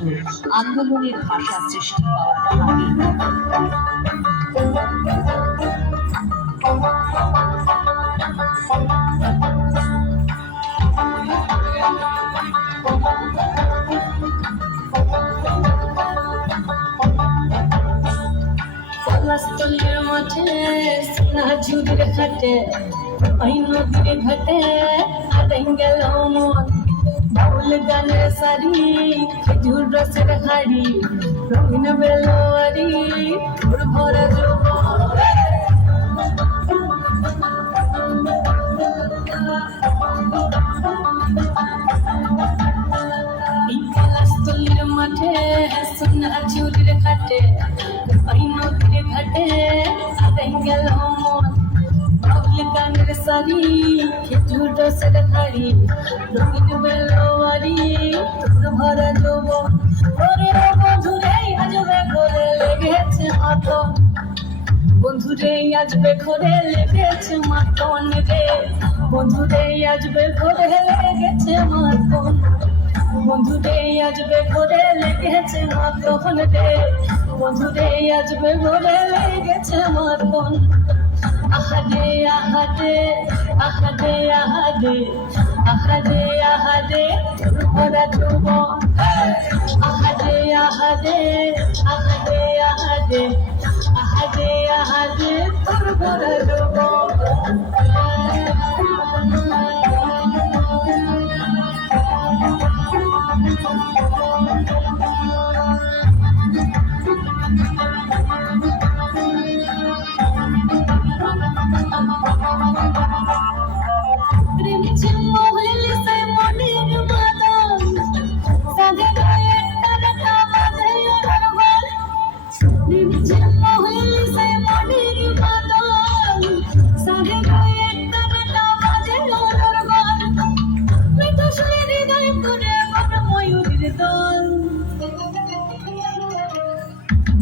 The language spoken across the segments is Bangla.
আন্দোলনের ভাষা সৃষ্টি হওয়ার আগে পলাশতলের মাঠে সোনা ঝুড়ির ঘাটে ওই নদীর ঘাটে আড়াই গেল মন বাউল গানের শাড়ি খেজুর রসের হাড়ি রঙিন বেলোয়ারি তোর ভরা যৌবন পলাশতলের মাঠে সোনা ঝুড়ির ঘাটে ওই নদীর ঘাটে আড়াই গেল মন বাউল গানের শাড়ি খেজুর রসের হাড়ি রঙিন বেলোয়ারি তোর ভরা যৌবন ওরে বন্ধুরে আজবে ঘরে লেগেছে মাতন বন্ধুরে আজবে ঘরে লেগেছে মাতন রে বন্ধুরে আজবে ঘরে লেগেছে মাতন বন্ধুরে আজবে ঘরে লেগেছে মাতন রে বন্ধুরে আজবে ঘরে লেগেছে মাতন আহাদে আহাদে আহাদে আহাদে আহাদে আহাদে তোর ভরা যৌবন আহাদে আহাদে আহাদে আহাদে আহাদে আহাদে তোর ভরা যৌবন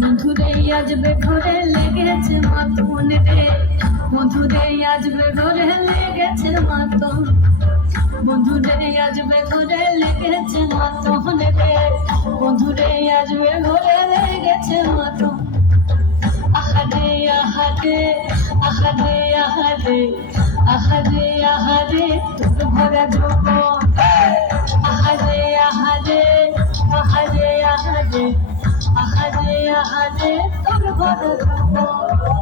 বন্ধুরে আজবে ঘরে লেগেছে মাতন রে বন্ধুরে আজবে ঘরে লেগেছে মাতন বন্ধুরে আজবে ঘরে লেগেছে মাতন রে বন্ধুরে আজবে ঘরে লেগেছে মাতন আহাদে আহাদে আহাদে আহাদে আহাদে আহাদে তোর ভরা যৌবন আহাদে আহাদে আহাদে আহাদে আহাদে আহাদে তোর ভরা যৌবন